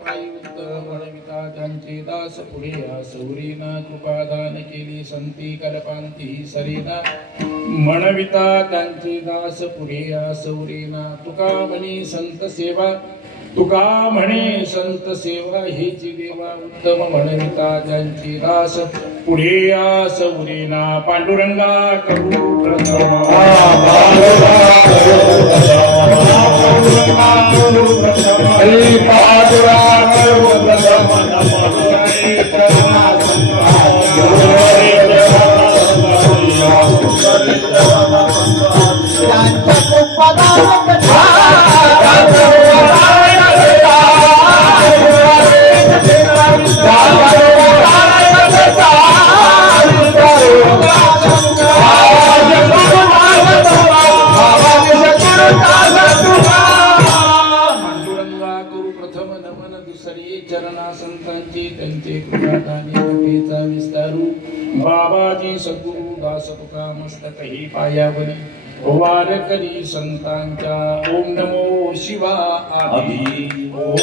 पायी उत्तम म्हणविता त्यांचे दास पुढे सौरीना कृपादान केली संती कल्पांती सरीना म्हणविता त्यांचे दास पुढे सौरीना तुका म्हणे संत सेवा तुका म्हणे संत सेवा हेची देवा उत्तम म्हणविता त्यांची दास पुढे सौरीना पांडुरंगा करू प्रथम बाबाजी सद्गुरु दास तुका मस्तक ही पायावरी वार करी संतांच्या ओम नमो शिवा आदी ओम